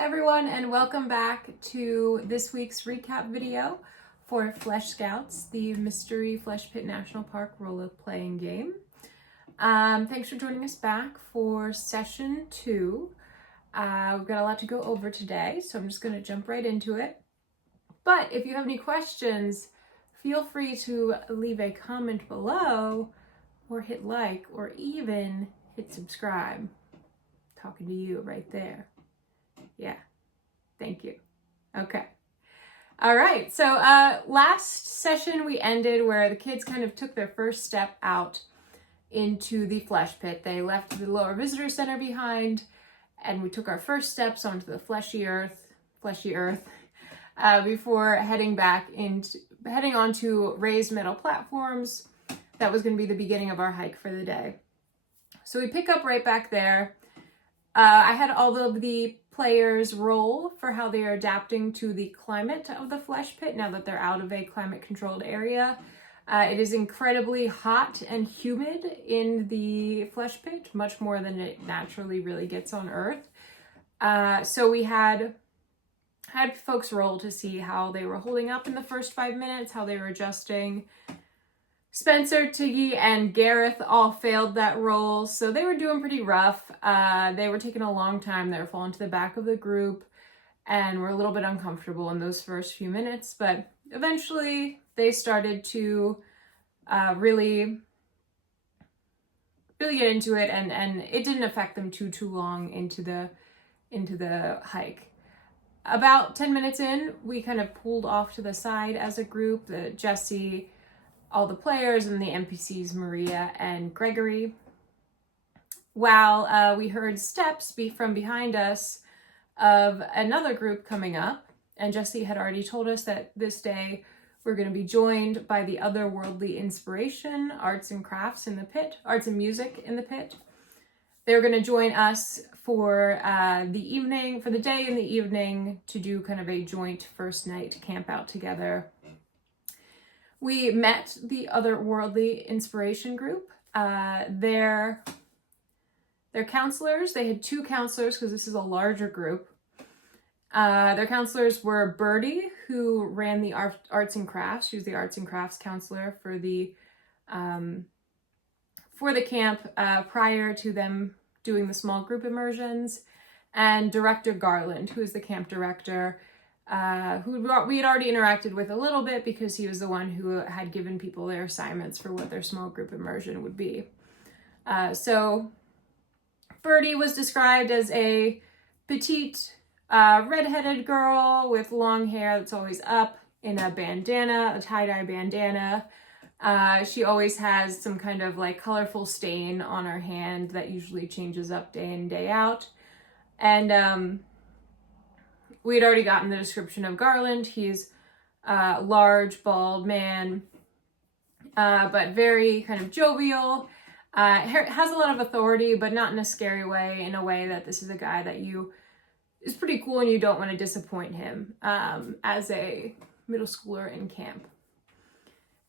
everyone, and welcome back to this week's recap video for Flesh Scouts, the Mystery Flesh Pit National Park role-playing game. Thanks for joining us back for session 2. We've got a lot to go over today, so I'm just going to jump right into it. But if you have any questions, feel free to leave a comment below, or hit like, or even hit subscribe. Talking to you right there. Yeah, thank you. Okay. All right, so last session we ended where the kids kind of took their first step out into the flesh pit. They left the lower visitor center behind, and we took our first steps onto the fleshy earth, before heading onto raised metal platforms. That was going to be the beginning of our hike for the day. So we pick up right back there. I had all of the players roll for how they are adapting to the climate of the flesh pit now that they're out of a climate controlled area. It is incredibly hot and humid in the flesh pit, much more than it naturally really gets on Earth. So we had folks roll to see how they were holding up in the first 5 minutes, how they were adjusting. Spencer, Tiggy, and Gareth all failed that roll, so they were doing pretty rough. They were taking a long time. They were falling to the back of the group and were a little bit uncomfortable in those first few minutes, but eventually they started to really get into it, and it didn't affect them too long into the hike. About 10 minutes in, we kind of pulled off to the side as a group. Jesse, all the players, and the NPCs, Maria and Gregory, while we heard steps from behind us of another group coming up. And Jesse had already told us that this day we're going to be joined by the otherworldly inspiration, arts and music in the pit. They're going to join us for the day and the evening to do kind of a joint first night camp out together. We met the otherworldly inspiration group. Their counselors, they had 2 counselors because this is a larger group. Their counselors were Birdie, who ran the arts and crafts. She was the arts and crafts counselor for the camp prior to them doing the small group immersions, and Director Garland, who is the camp director. Who we had already interacted with a little bit because he was the one who had given people their assignments for what their small group immersion would be. So Birdie was described as a petite, redheaded girl with long hair that's always up in a bandana, a tie-dye bandana. She always has some kind of like colorful stain on her hand that usually changes up day in, day out. And we had already gotten the description of Garland. He's a large, bald man, but very kind of jovial. Has a lot of authority, but not in a scary way, in a way that this is a guy that is pretty cool and you don't want to disappoint him as a middle schooler in camp.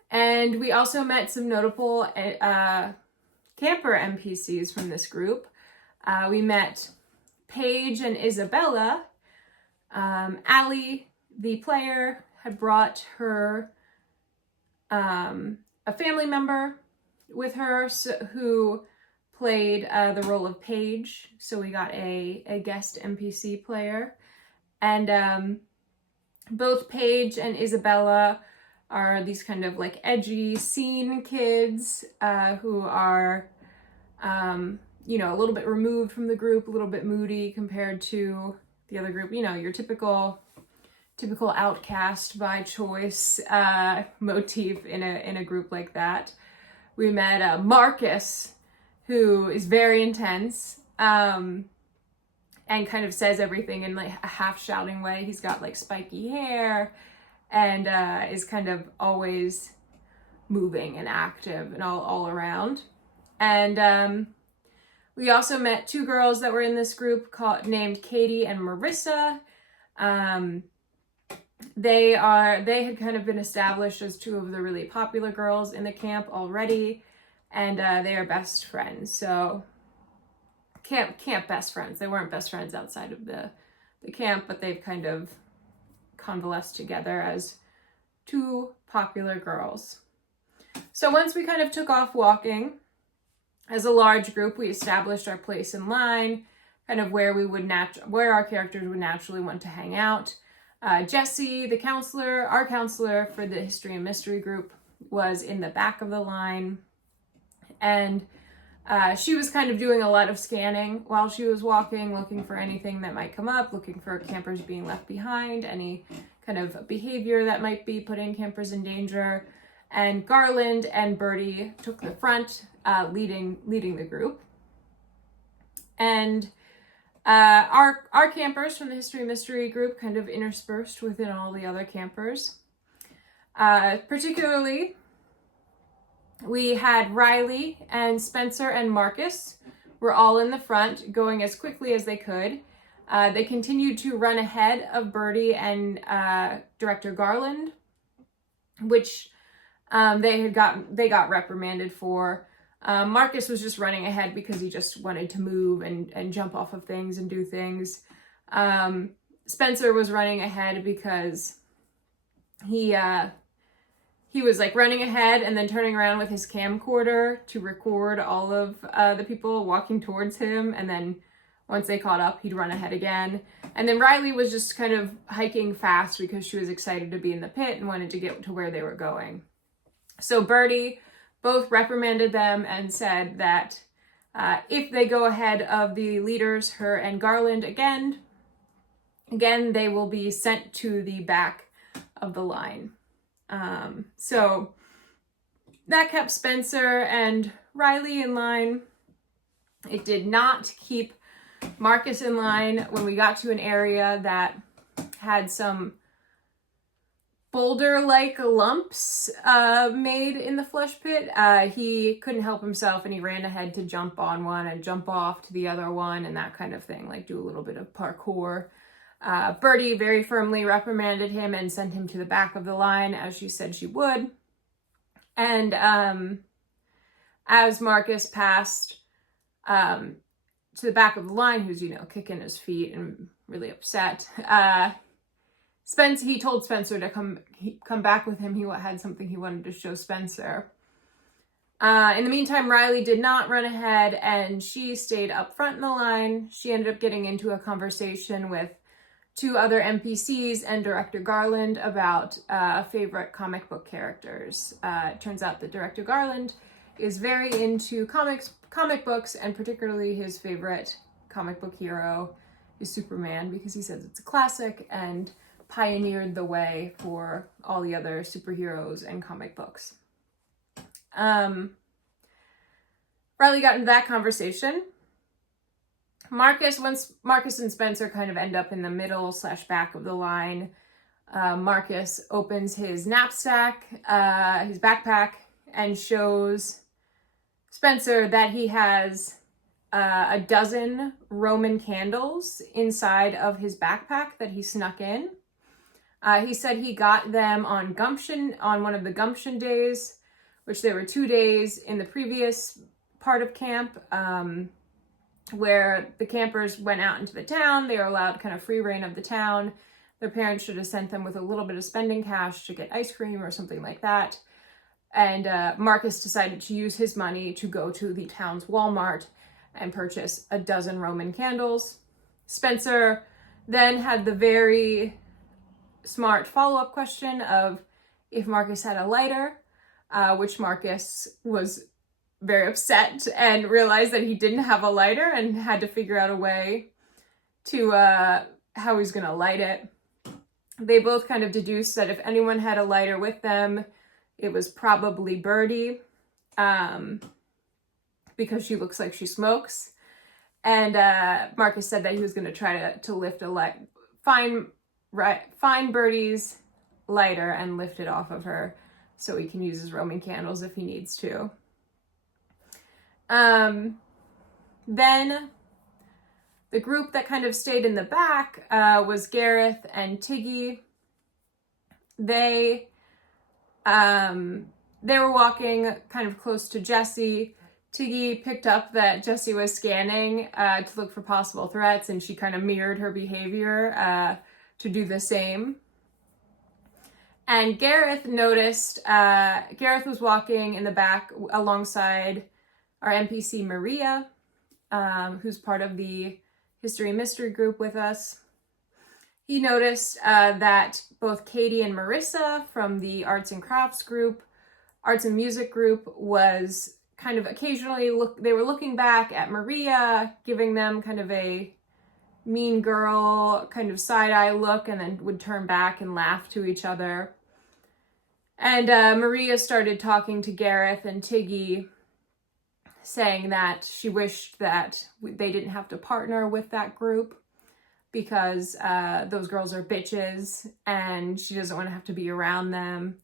And we also met some notable camper NPCs from this group. We met Paige and Isabella. Allie, the player, had brought her a family member with her who played the role of Paige. So we got a guest NPC player. And both Paige and Isabella are these kind of like edgy scene kids who are, a little bit removed from the group, a little bit moody compared to the other group, your typical outcast by choice motif in a group like that. We met Marcus, who is very intense and kind of says everything in like a half shouting way. He's got like spiky hair and is kind of always moving and active and all around. And we also met 2 girls that were in this group named Katie and Marissa. They had kind of been established as 2 of the really popular girls in the camp already, and they are best friends. So camp best friends. They weren't best friends outside of the the camp, but they've kind of convalesced together as two popular girls. So once we kind of took off walking as a large group, we established our place in line, kind of where where our characters would naturally want to hang out. Jessie, the counselor, our counselor for the history and mystery group, was in the back of the line, and she was kind of doing a lot of scanning while she was walking, looking for anything that might come up, looking for campers being left behind, any kind of behavior that might be putting campers in danger. And Garland and Birdie took the front, leading the group. And our campers from the History Mystery group kind of interspersed within all the other campers. Particularly, we had Riley and Spencer and Marcus were all in the front, going as quickly as they could. They continued to run ahead of Birdie and Director Garland, which they got reprimanded for. Marcus was just running ahead because he just wanted to move and jump off of things and do things. Spencer was running ahead because he was like running ahead and then turning around with his camcorder to record all of the people walking towards him, and then once they caught up, he'd run ahead again. And then Riley was just kind of hiking fast because she was excited to be in the pit and wanted to get to where they were going. So Birdie both reprimanded them and said that if they go ahead of the leaders, her and Garland again, they will be sent to the back of the line. So that kept Spencer and Riley in line. It did not keep Marcus in line when we got to an area that had some boulder-like lumps made in the flesh pit. He couldn't help himself and he ran ahead to jump on one and jump off to the other one and that kind of thing, like do a little bit of parkour. Birdie very firmly reprimanded him and sent him to the back of the line, as she said she would. And as Marcus passed to the back of the line, who's, kicking his feet and really upset, he told Spencer to come back with him. He had something he wanted to show Spencer. In the meantime, Riley did not run ahead and she stayed up front in the line. She ended up getting into a conversation with two other NPCs and Director Garland about favorite comic book characters. It turns out that Director Garland is very into comic books, and particularly his favorite comic book hero is Superman, because he says it's a classic and pioneered the way for all the other superheroes and comic books. Riley got into that conversation. Once Marcus and Spencer kind of end up in the middle / back of the line, Marcus opens his knapsack, his backpack, and shows Spencer that he has a dozen Roman candles inside of his backpack that he snuck in. He said he got them on one of the Gumption days, which there were 2 days in the previous part of camp, where the campers went out into the town. They were allowed kind of free reign of the town. Their parents should have sent them with a little bit of spending cash to get ice cream or something like that. And Marcus decided to use his money to go to the town's Walmart and purchase a dozen Roman candles. Spencer then had the very smart follow-up question of if Marcus had a lighter, which Marcus was very upset and realized that he didn't have a lighter and had to figure out a way to how he's going to light it. They both kind of deduced that if anyone had a lighter with them, it was probably Birdie, because she looks like she smokes. And Marcus said that he was going to try to lift find Birdie's lighter and lift it off of her so he can use his Roman candles if he needs to. Then the group that kind of stayed in the back was Gareth and Tiggy. They were walking kind of close to Jessie. Tiggy picked up that Jessie was scanning to look for possible threats, and she kind of mirrored her behavior to do the same. And Gareth noticed, Gareth was walking in the back alongside our NPC Maria, who's part of the History Mystery group with us. He noticed that both Katie and Marissa from the Arts and Crafts group, Arts and Music group, was kind of occasionally they were looking back at Maria, giving them kind of a mean girl kind of side-eye look, and then would turn back and laugh to each other. And Maria started talking to Gareth and Tiggy, saying that she wished that they didn't have to partner with that group because those girls are bitches and she doesn't want to have to be around them.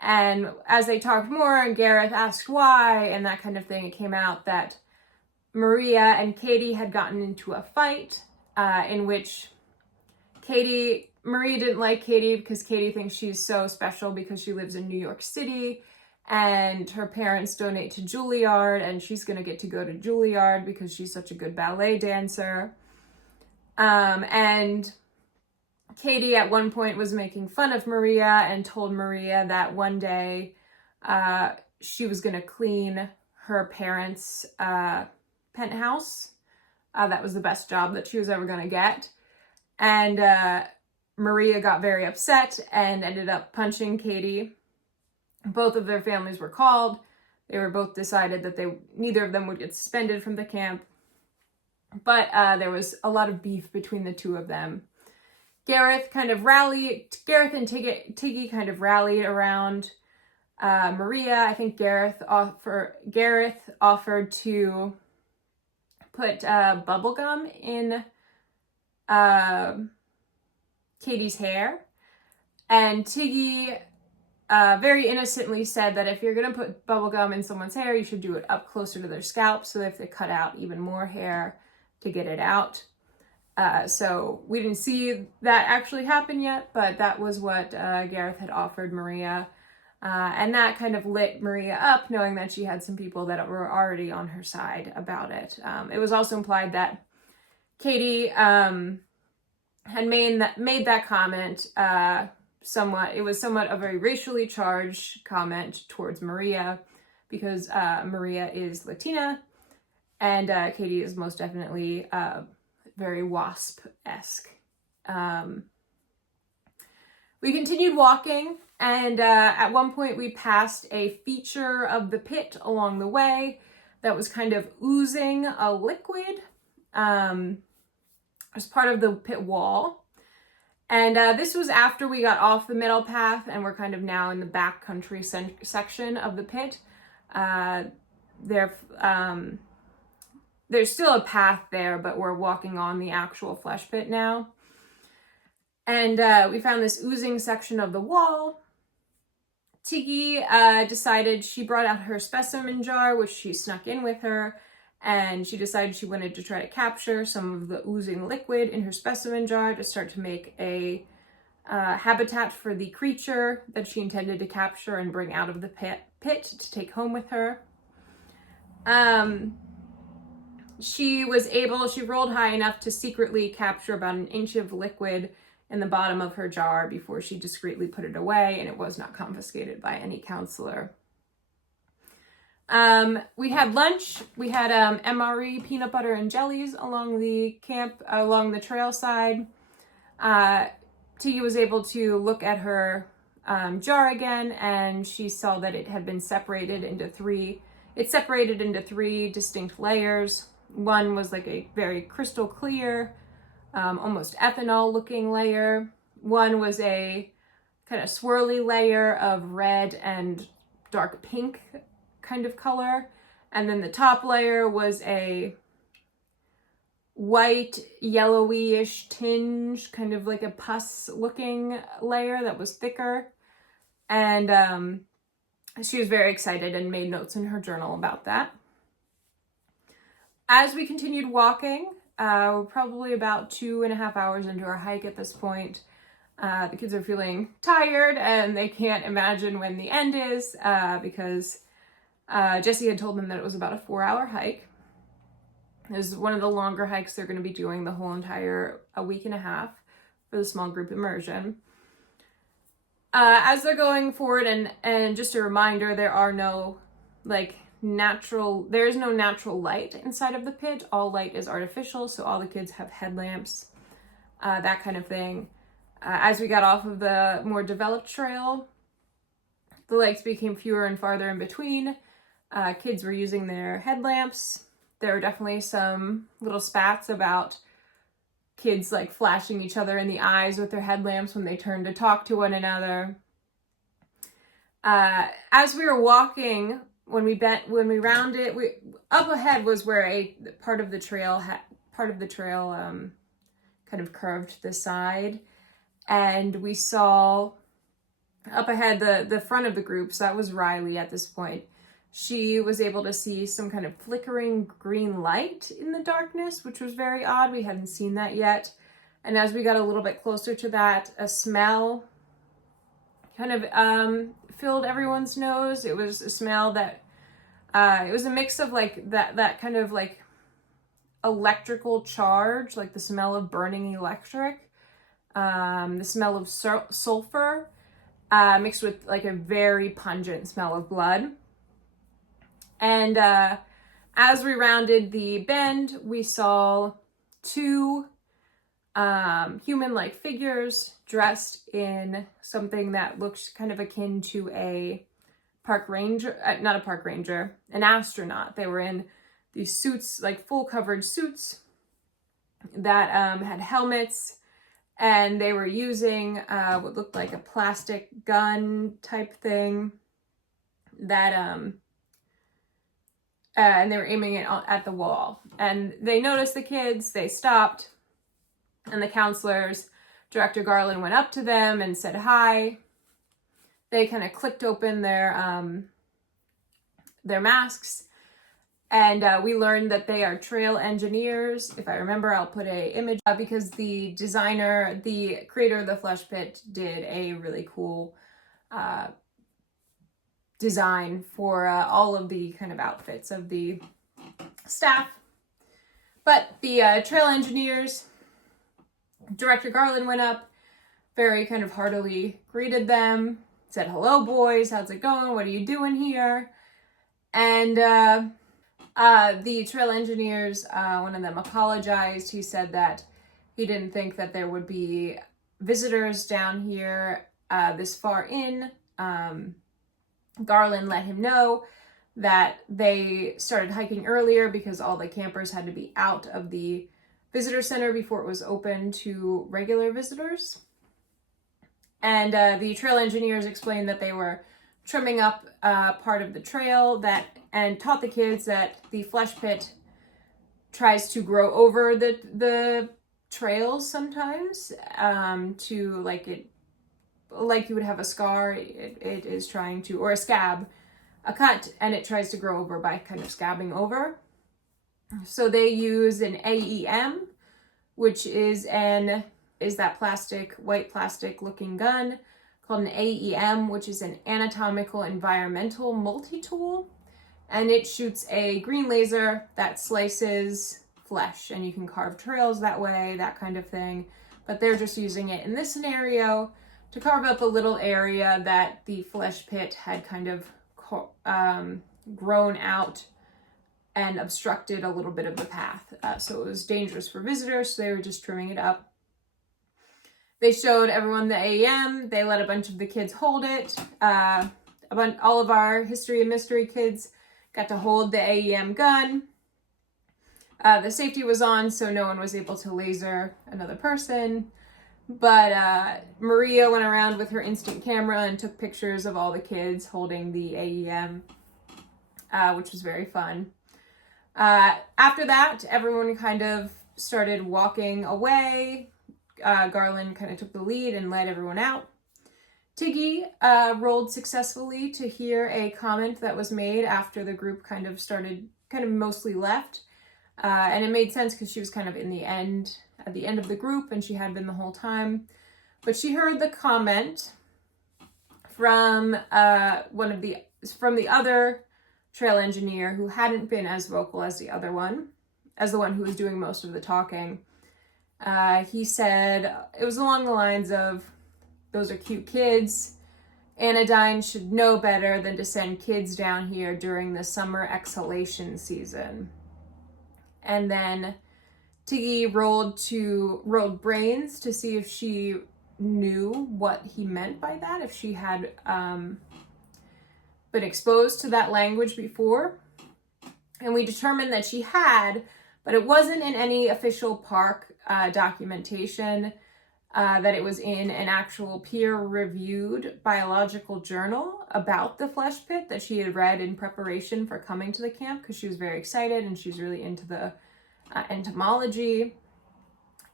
And as they talked more and Gareth asked why and that kind of thing, it came out that Maria and Katie had gotten into a fight in which Maria didn't like Katie because Katie thinks she's so special because she lives in New York City and her parents donate to Juilliard and she's going to get to go to Juilliard because she's such a good ballet dancer. And Katie at one point was making fun of Maria and told Maria that one day she was going to clean her parents' penthouse. That was the best job that she was ever going to get. And Maria got very upset and ended up punching Katie. Both of their families were called. They were both decided that neither of them would get suspended from the camp. But there was a lot of beef between the two of them. Gareth and Tiggy kind of rallied around Maria. I think Gareth offered to put bubblegum in Katie's hair. And Tiggy very innocently said that if you're going to put bubblegum in someone's hair, you should do it up closer to their scalp so they have to cut out even more hair to get it out. So we didn't see that actually happen yet, but that was what Gareth had offered Maria. And that kind of lit Maria up, knowing that she had some people that were already on her side about it. It was also implied that Katie had made that comment it was somewhat of a racially charged comment towards Maria because Maria is Latina and Katie is most definitely very WASP-esque. We continued walking, and at one point we passed a feature of the pit along the way that was kind of oozing a liquid as part of the pit wall. And this was after we got off the middle path and we're kind of now in the backcountry section of the pit. There's still a path there, but we're walking on the actual flesh pit now. And we found this oozing section of the wall. Tiggy decided she brought out her specimen jar, which she snuck in with her, and she decided she wanted to try to capture some of the oozing liquid in her specimen jar to start to make a habitat for the creature that she intended to capture and bring out of the pit to take home with her. She rolled high enough to secretly capture about an inch of liquid in the bottom of her jar before she discreetly put it away, and it was not confiscated by any counselor. We had lunch. We had MRE peanut butter and jellies along the trail side. Tiggy was able to look at her jar again, and she saw that it had been separated into three distinct layers. One was like a very crystal clear, almost ethanol looking layer. One was a kind of swirly layer of red and dark pink kind of color. And then the top layer was a white, yellowy-ish tinge, kind of like a pus looking layer that was thicker. And she was very excited and made notes in her journal about that. As we continued walking, we're probably about 2.5 hours into our hike at this point. The kids are feeling tired and they can't imagine when the end is because Jesse had told them that it was about a 4-hour hike. It was one of the longer hikes they're going to be doing the whole entire a week and a half for the small group immersion. As they're going forward, and just a reminder, there is no natural light inside of the pit. All light is artificial, so all the kids have headlamps, that kind of thing. As we got off of the more developed trail, the lights became fewer and farther in between. Kids were using their headlamps. There were definitely some little spats about kids like flashing each other in the eyes with their headlamps when they turned to talk to one another. As we were walking, when we rounded, up ahead was where a part of the trail kind of curved to the side, and we saw up ahead the front of the group. So that was Riley at this point. She was able to see some kind of flickering green light in the darkness, which was very odd. We hadn't seen that yet. And as we got a little bit closer to that, a smell kind of filled everyone's nose. It was a smell that, it was a mix of like that kind of like electrical charge, like the smell of burning electric, the smell of sulfur, mixed with like a very pungent smell of blood. And as we rounded the bend, we saw two human-like figures dressed in something that looked kind of akin to a park ranger, not a park ranger, an astronaut. They were in these suits, like full coverage suits that had helmets, and they were using what looked like a plastic gun type thing that and they were aiming it at the wall. And they noticed the kids, they stopped, and the counselors, Director Garland went up to them and said hi. They kind of clicked open their masks, and we learned that they are trail engineers. If I remember, I'll put a image because the creator of the Flesh Pit did a really cool design for all of the kind of outfits of the staff. But the trail engineers, Director Garland went up, very kind of heartily greeted them, said, "Hello, boys, how's it going? What are you doing here?" And the trail engineers, one of them apologized. He said that he didn't think that there would be visitors down here this far in. Garland let him know that they started hiking earlier because all the campers had to be out of the visitor center before it was open to regular visitors. And the trail engineers explained that they were trimming up part of the trail and taught the kids that the Flesh Pit tries to grow over the trails sometimes, to like you would have a scar, it is trying to, or a scab, a cut, and it tries to grow over by kind of scabbing over. So they use an AEM, which is that white plastic looking gun called an AEM, which is an anatomical environmental multi-tool. And it shoots a green laser that slices flesh, and you can carve trails that way, that kind of thing. But they're just using it in this scenario to carve up a little area that the Flesh Pit had kind of grown out and obstructed a little bit of the path. So it was dangerous for visitors, so they were just trimming it up. They showed everyone the AEM. They let a bunch of the kids hold it. All of our history and mystery kids got to hold the AEM gun. The safety was on, so no one was able to laser another person. But Maria went around with her instant camera and took pictures of all the kids holding the AEM, which was very fun. After that, everyone kind of started walking away. Garland kind of took the lead and led everyone out. Tiggy rolled successfully to hear a comment that was made after the group kind of mostly left. And it made sense because she was kind of at the end of the group, and she had been the whole time. But she heard the comment from the other trail engineer who hadn't been as vocal as the one who was doing most of the talking. He said, it was along the lines of, "Those are cute kids. Anodyne should know better than to send kids down here during the summer exhalation season." And then Tiggy rolled brains to see if she knew what he meant by that, if she had been exposed to that language before. And we determined that she had, but it wasn't in any official park documentation, that it was in an actual peer-reviewed biological journal about the flesh pit that she had read in preparation for coming to the camp, because she was very excited and she's really into the entomology.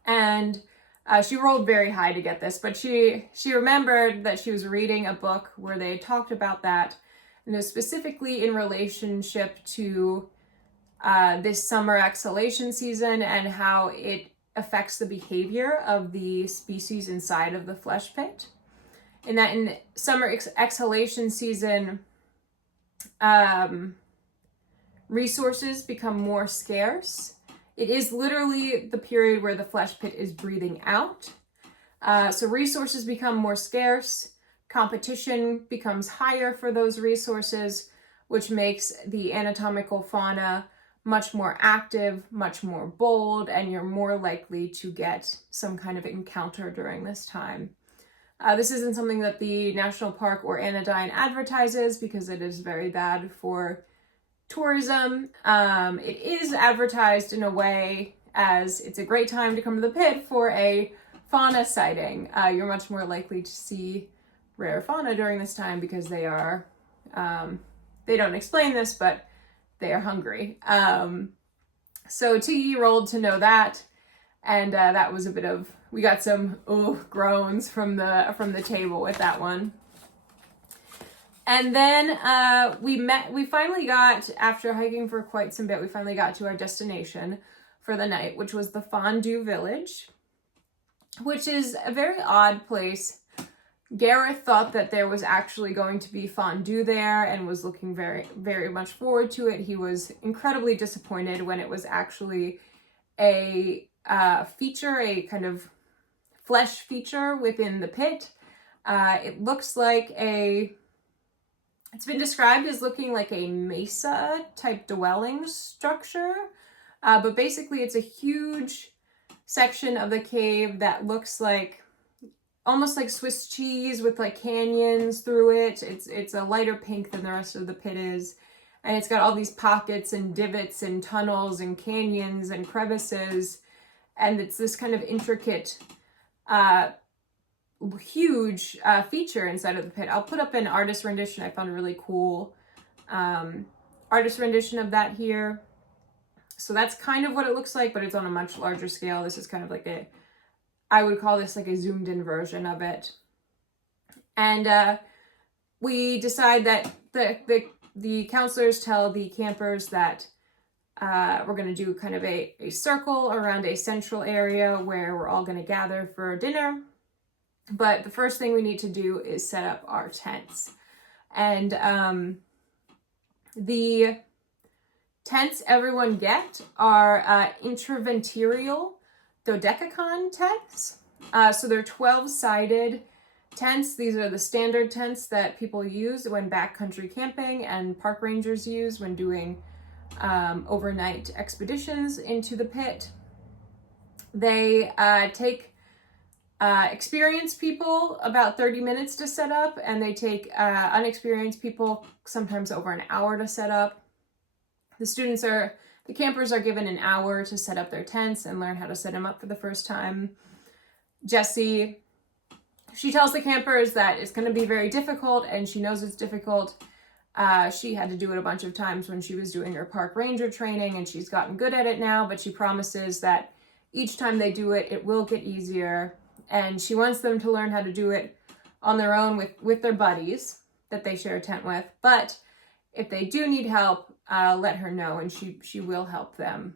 And she rolled very high to get this, but she remembered that she was reading a book where they talked about that, and it was specifically in relationship to this summer exhalation season and how it affects the behavior of the species inside of the flesh pit. And that in summer exhalation season, resources become more scarce. It is literally the period where the flesh pit is breathing out. So resources become more scarce, competition becomes higher for those resources, which makes the anatomical fauna much more active, much more bold, and you're more likely to get some kind of encounter during this time. This isn't something that the national park or Anodyne advertises because it is very bad for tourism. It is advertised in a way as it's a great time to come to the pit for a fauna sighting. You're much more likely to see rare fauna during this time because they are, they don't explain this, but they are hungry. So Tiggy rolled to know that, and that was a bit of, we got some groans from the table with that one. And then we finally got, after hiking for quite some bit, we finally got to our destination for the night, which was the Fondue Village, which is a very odd place. Gareth thought that there was actually going to be fondue there and was looking very, very much forward to it. He was incredibly disappointed when it was actually a feature, a kind of flesh feature within the pit. It looks like it's been described as looking like a mesa type dwelling structure, but basically it's a huge section of the cave that looks like almost like Swiss cheese with like canyons through it. It's a lighter pink than the rest of the pit is, and it's got all these pockets and divots and tunnels and canyons and crevices, and it's this kind of intricate huge feature inside of the pit. I'll put up an artist rendition. I found a really cool artist rendition of that here. So that's kind of what it looks like, but it's on a much larger scale. This is kind of like I would call this like a zoomed in version of it. And we decide that the counselors tell the campers that we're going to do kind of a circle around a central area where we're all going to gather for dinner. But the first thing we need to do is set up our tents. And the tents everyone get are interventorial dodecacon tents. So they're 12-sided tents. These are the standard tents that people use when backcountry camping and park rangers use when doing overnight expeditions into the pit. They take experienced people about 30 minutes to set up, and they take unexperienced people sometimes over an hour to set up. The campers are given an hour to set up their tents and learn how to set them up for the first time. Jessie, she tells the campers that it's going to be very difficult, and she knows it's difficult. She had to do it a bunch of times when she was doing her park ranger training, and she's gotten good at it now, but she promises that each time they do it, it will get easier. And she wants them to learn how to do it on their own with their buddies that they share a tent with. But if they do need help, let her know, and she will help them.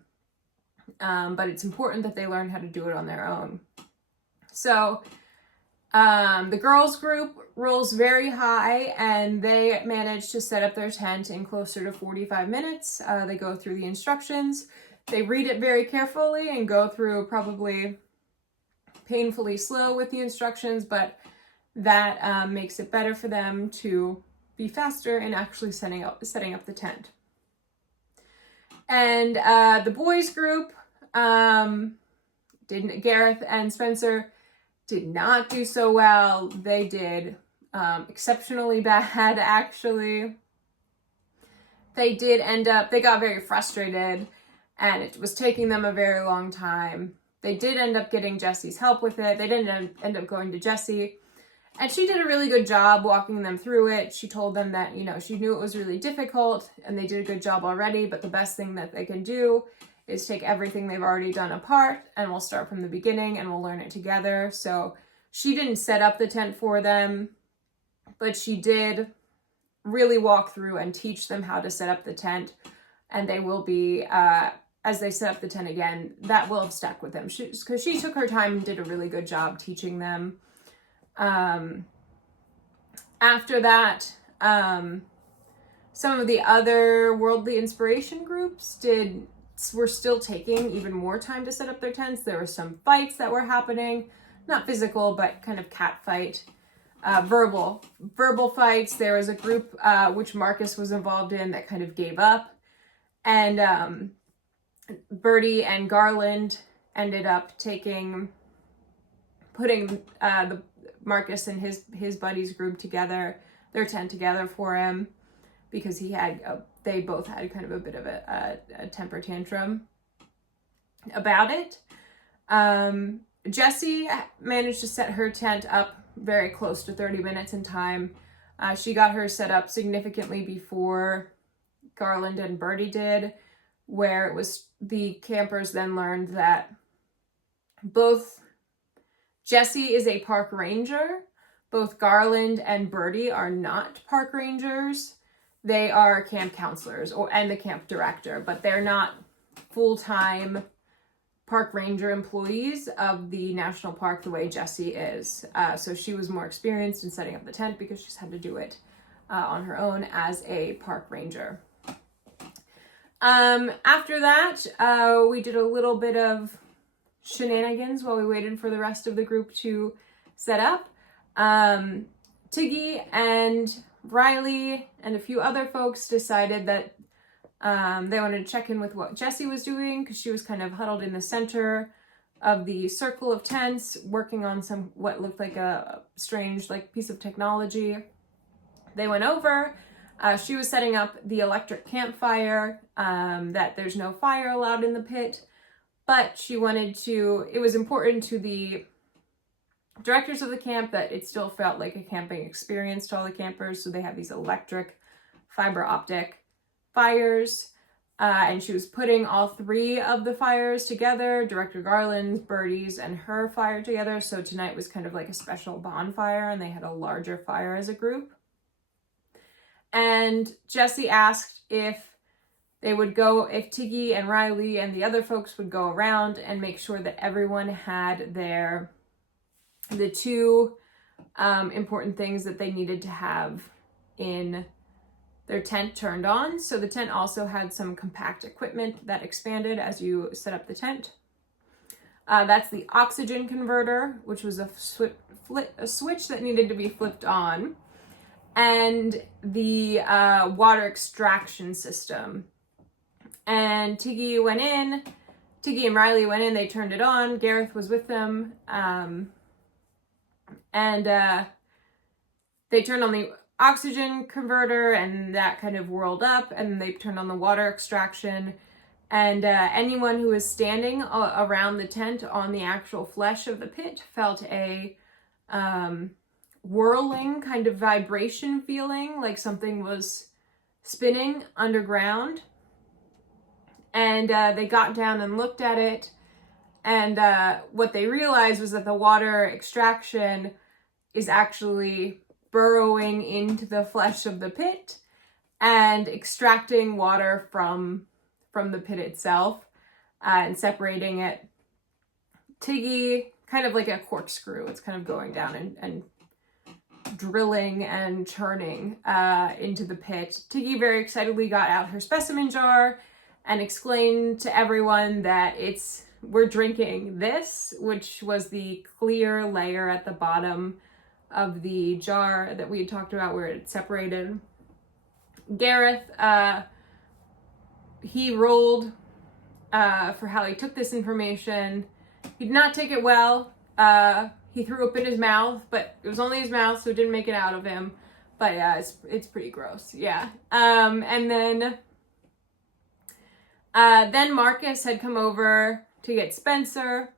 But it's important that they learn how to do it on their own. So the girls group rolls very high, and they manage to set up their tent in closer to 45 minutes. They go through the instructions. They read it very carefully and go through probably painfully slow with the instructions, but that makes it better for them to be faster in actually setting up the tent. And the boys group, Gareth and Spencer did not do so well. They did exceptionally bad, actually. They got very frustrated, and it was taking them a very long time. They did end up getting Jessie's help with it. They didn't end up going to Jessie. And she did a really good job walking them through it. She told them that, she knew it was really difficult, and they did a good job already, but the best thing that they can do is take everything they've already done apart, and we'll start from the beginning, and we'll learn it together. So she didn't set up the tent for them, but she did really walk through and teach them how to set up the tent, and they will be, as they set up the tent again, that will have stuck with them, because she took her time and did a really good job teaching them. After that, some of the other worldly inspiration groups were still taking even more time to set up their tents. There were some fights that were happening, not physical, but kind of cat fight, verbal fights. There was a group, which Marcus was involved in, that kind of gave up, and, Birdie and Garland ended up putting the Marcus and his buddies group together, their tent together for him, because they both had kind of a bit of a temper tantrum about it. Jessie managed to set her tent up very close to 30 minutes in time. She got her set up significantly before Garland and Birdie did, where it was the campers then learned that both Jessie is a park ranger. Both Garland and Birdie are not park rangers. They are camp counselors and the camp director, but they're not full-time park ranger employees of the national park the way Jessie is. So she was more experienced in setting up the tent because she's had to do it on her own as a park ranger. After that, we did a little bit of shenanigans while we waited for the rest of the group to set up. Tiggy and Riley and a few other folks decided that they wanted to check in with what Jessie was doing, because she was kind of huddled in the center of the circle of tents working on what looked like a strange piece of technology. They went over. She was setting up the electric campfire, that there's no fire allowed in the pit, but it was important to the directors of the camp that it still felt like a camping experience to all the campers, so they have these electric fiber optic fires, and she was putting all three of the fires together, Director Garland's, Birdie's, and her fire together, so tonight was kind of like a special bonfire, and they had a larger fire as a group. And Jessie asked if Tiggy and Riley and the other folks would go around and make sure that everyone had the two important things that they needed to have in their tent turned on. So the tent also had some compact equipment that expanded as you set up the tent. That's the oxygen converter, which was a switch that needed to be flipped on, and the water extraction system. And Tiggy and Riley went in, they turned it on, Gareth was with them, and they turned on the oxygen converter, and that kind of whirled up, and they turned on the water extraction, and anyone who was standing around the tent on the actual flesh of the pit felt a whirling kind of vibration feeling, like something was spinning underground. And they got down and looked at it, and what they realized was that the water extraction is actually burrowing into the flesh of the pit and extracting water from the pit itself, and separating it. Tiggy, kind of like a corkscrew, it's kind of going down and drilling and churning into the pit. Tiggy very excitedly got out her specimen jar and explained to everyone that we're drinking this, which was the clear layer at the bottom of the jar that we had talked about where it separated. Gareth, he rolled for how he took this information. He did not take it well. He threw up in his mouth, but it was only his mouth, so it didn't make it out of him. But yeah, it's pretty gross. Yeah. And then Marcus had come over to get Spencer,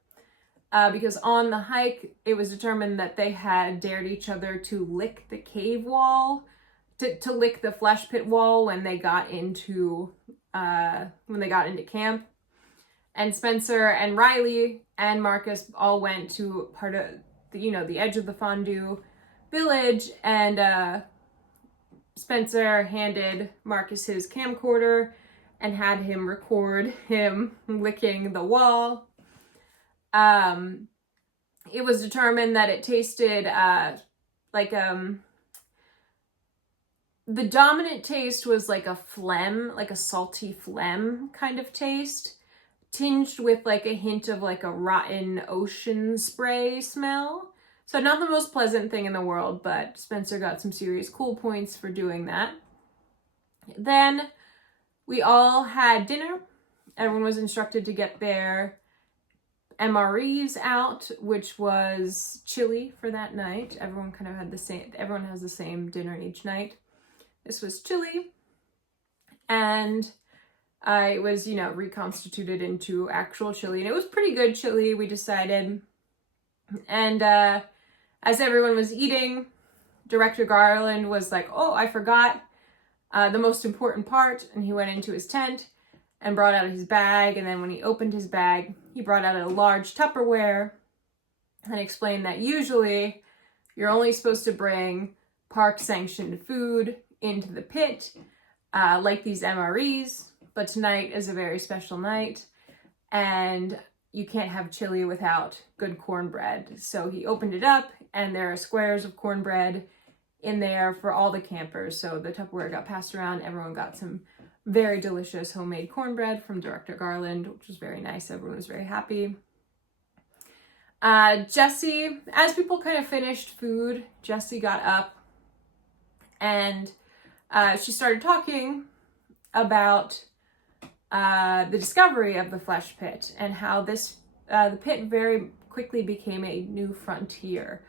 because on the hike, it was determined that they had dared each other to lick the cave wall, to lick the flesh pit wall when they got into camp. And Spencer and Riley and Marcus all went to part of the edge of the fondue village, and Spencer handed Marcus his camcorder and had him record him licking the wall. It was determined that it tasted the dominant taste was like a phlegm, like a salty phlegm kind of taste, tinged with like a hint of like a rotten ocean spray smell. So not the most pleasant thing in the world, but Spencer got some serious cool points for doing that. Then we all had dinner. Everyone was instructed to get their MREs out, which was chili for that night. Everyone has the same dinner each night. This was chili, and it was, reconstituted into actual chili, and it was pretty good chili, we decided. And as everyone was eating, Director Garland was like, oh, I forgot the most important part, and he went into his tent and brought out his bag, and then when he opened his bag, he brought out a large Tupperware and explained that usually you're only supposed to bring park-sanctioned food into the pit, like these MREs, but tonight is a very special night, and you can't have chili without good cornbread. So he opened it up, and there are squares of cornbread in there for all the campers. So the Tupperware got passed around. Everyone got some very delicious homemade cornbread from Director Garland, which was very nice. Everyone was very happy. Jessie, as people kind of finished food, Jessie got up and she started talking about the discovery of the flesh pit and how the pit very quickly became a new frontier.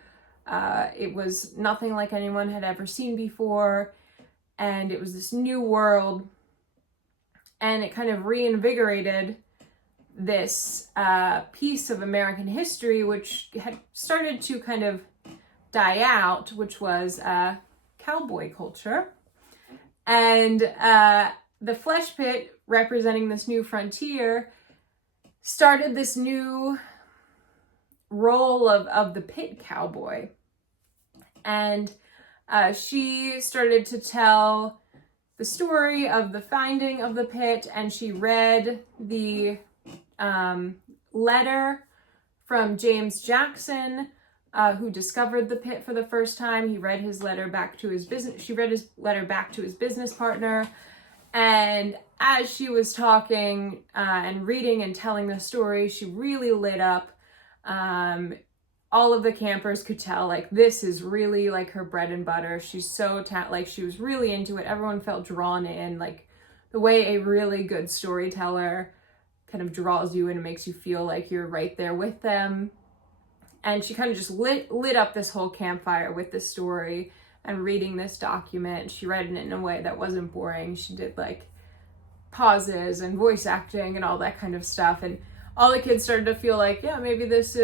It was nothing like anyone had ever seen before, and it was this new world, and it kind of reinvigorated this piece of American history which had started to kind of die out, which was cowboy culture. And the flesh pit, representing this new frontier, started this new role of the pit cowboy. And she started to tell the story of the finding of the pit, and she read the letter from James Jackson, who discovered the pit for the first time. He read his letter back to his business. She read his letter back to his business partner. And as she was talking and reading and telling the story, she really lit up. All of the campers could tell, like, this is really like her bread and butter. She's so she was really into it. Everyone felt drawn in, like the way a really good storyteller kind of draws you in and makes you feel like you're right there with them. And she kind of just lit up this whole campfire with this story and reading this document. She read it in a way that wasn't boring. She did like pauses and voice acting and all that kind of stuff. And all the kids started to feel like, yeah, maybe this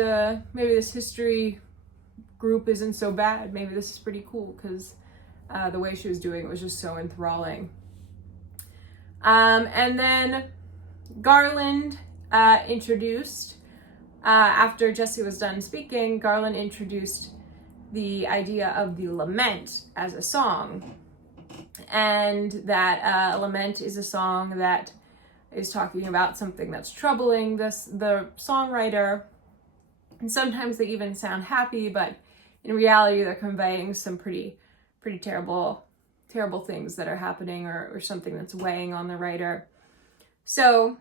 history group isn't so bad. Maybe this is pretty cool, because the way she was doing it was just so enthralling. And then Garland introduced, after Jessie was done speaking, Garland introduced the idea of the lament as a song. And that a lament is a song that is talking about something that's troubling the songwriter. And sometimes they even sound happy, but in reality they're conveying some pretty terrible things that are happening, or something that's weighing on the writer. So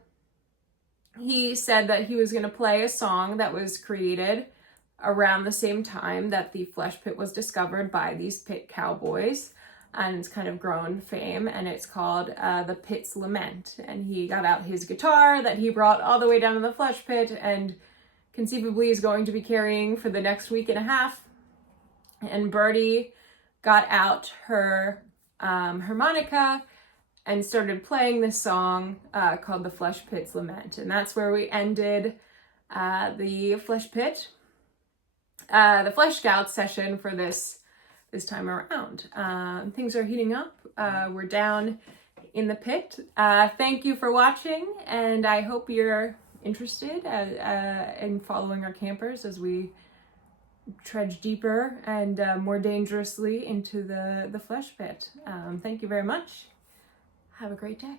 he said that he was going to play a song that was created around the same time that the flesh pit was discovered by these pit cowboys, and it's kind of grown fame, and it's called The Pit's Lament. And he got out his guitar that he brought all the way down to the flesh pit and conceivably is going to be carrying for the next week and a half. And Birdie got out her harmonica and started playing this song called The Flesh Pit's Lament. And that's where we ended the Flesh Pit, the Flesh Scout session for this time around. Things are heating up. We're down in the pit. Thank you for watching, and I hope you're interested in following our campers as we trudge deeper and more dangerously into the flesh pit. Thank you very much. Have a great day.